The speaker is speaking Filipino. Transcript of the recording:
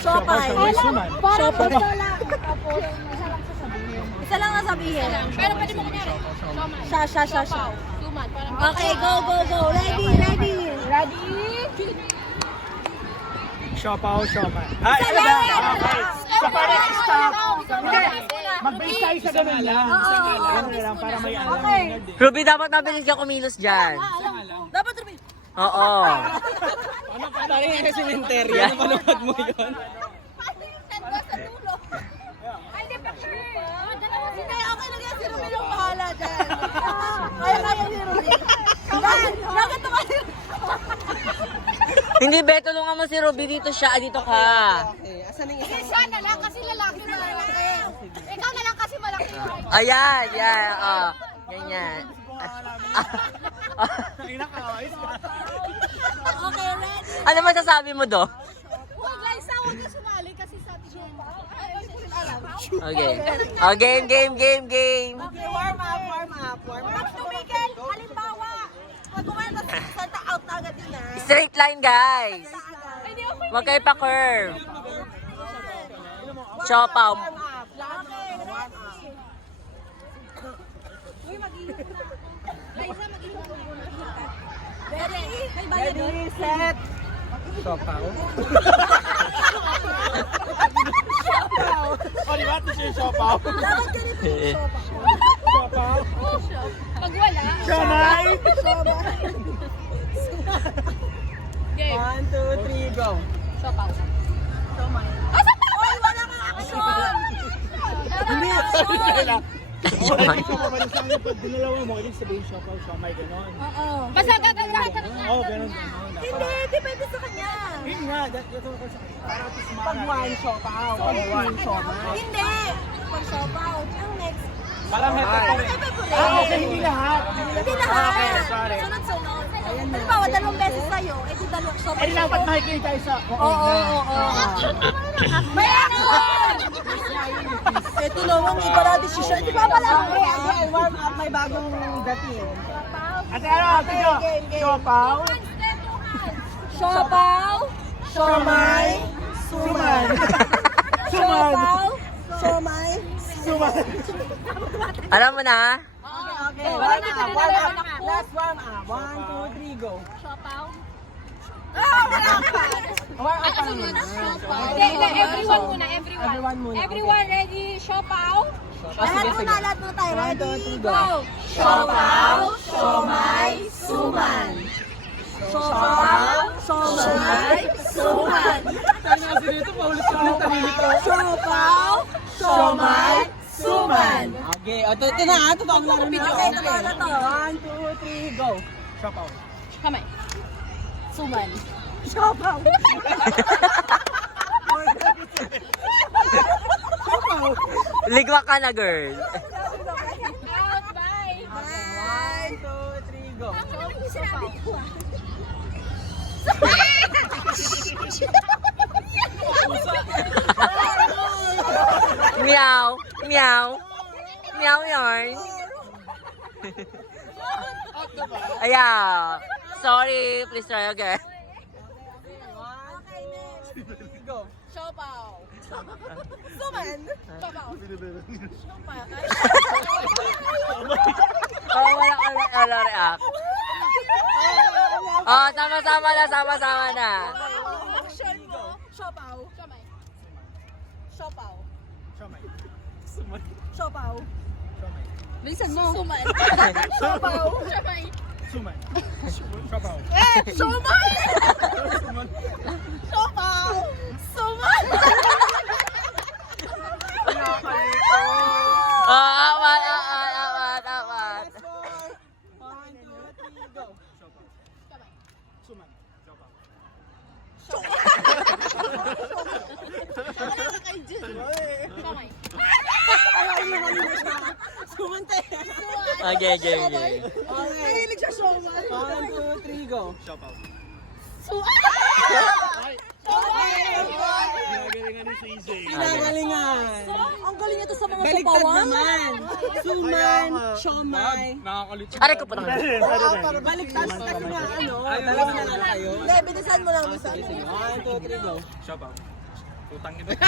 Siopay. Siopay. Isa lang sasabihin. Pero pwede mo kunyari. Siya. Suman. Okay, go. Ready. Siopaw, siomay. Ay, ano ba? Okay. So, parang stop. Hindi. Mag-base tayo sa ganun lang. Ganun lang, para may alam. Okay. Ruby, dapat mabilis ka kumilos dyan. Dapat Ruby. Oo. Ano pa na rin yung cemetery? Ano panood mo yun? Ay, di pa sure. Hindi, okay lang yan. Si Ruby yung bahala dyan. Kaya si Ruby. Bakit ito kasi? Hindi, be, tulungan mo si Ruby dito siya. Dito ka. Kasi siya na lang kasi lalaki na lalaki. Ikaw na lang kasi malaki. Ayan, yan. Oh, ganyan. Okay, ready. Ano masasabi mo do? Huwag guys, huwag ka sumali kasi sa atin yun. Okay. Oh, game. Okay, warm up. Pag tumigil, halimbawa, pag kumanta sa Santa out na agad din ah. Straight line, guys. Huwag kayo pa-curve. Siopaw. Okay, ready. Uy, mag-iingat na. Liza, mag-iingat na. Ready? May bayad doon. Set. Siopaw. O, di ba? Ito siya yung siopaw. Dapat ganito yung Siopaw. Pag wala, Siomay. game. 1, 2, 3, go. Sopaw. Oy, wala kang action! Hindi. Sorry lang. Siomay. Pag dinalawa mo, ibig sabihin siopaw, siomay, gano'n. Basta gagawin ka. Oo, gano'n. Hindi, depende sa kanya. Yun nga, para ito sumara. Pag 1, siopaw. Pag 1, siomay. Hindi. Pag sopaw. Ang next. Parang heto pa Ano rin. kayo favorite? Kasi hindi lahat. Hindi lahat. Okay, sorry. Sunod-sunod. Halimbawa, 2 beses sa'yo, eh di 2 sopaw. Eh, dapat makikinig tayo sa... Oo. May action! Ito naman, iba na desisyon. Di ba pala? Okay, warm up. May bagong dating. Ate, ate, siopaw. Sopaw, Siomay. Suman. sopaw, somay. Suman. Alam mo na? Okay, warm up. Last warm up. 1, 2, 3, go. Sopaw. Warm up ang muna. Hindi, everyone muna. Everyone muna, Everyone ready? Sopaw. Lahat muna tayo. 1, 2, 3, Ready? go. Sopaw, somay, suman. Sopaw, somay, suman. Sopaw, somay, suman. Okay, o ito na. Ito ang laro na. Okay, ito na to. 1, 2, 3, go. Siopaw. Kamay. Suman. Sopaw. Ligwa ka na, girl. Out, bye. 1, 2, 3, go. Meow. Yarn. Ayan. Sorry, please try again. 1, 2, 3, go. Sopaw. Suman. Sopaw. Oh, wala react. Oh, sama-sama na. Action mo. Sopaw. Kamay. Sopaw. Siomay. Sopaw. Siomay. Bilisan mo. Suman. Sopaw. Kamay. Suman. Siopaw. Sumay! Sopaw. Suman. Awat. 1, 2, 3, go. Suman. Siopaw. Kamay. Sumante. Okay. Okay. Mahilig siya somay. 1, 2, 3, go. Siopaw. Ginagalingan ni Sisi. Pinagalingan. Ang galing ito sa mga Baliktad sopawan. naman. Suman, siomay. Nakakalit. Aray ko pa naman. Baliktad kasi nga, dalawa na lang kayo. Hindi, bilisan mo lang. Bilisan mo. 1, 2, 3, go. Siopaw. Putang ina.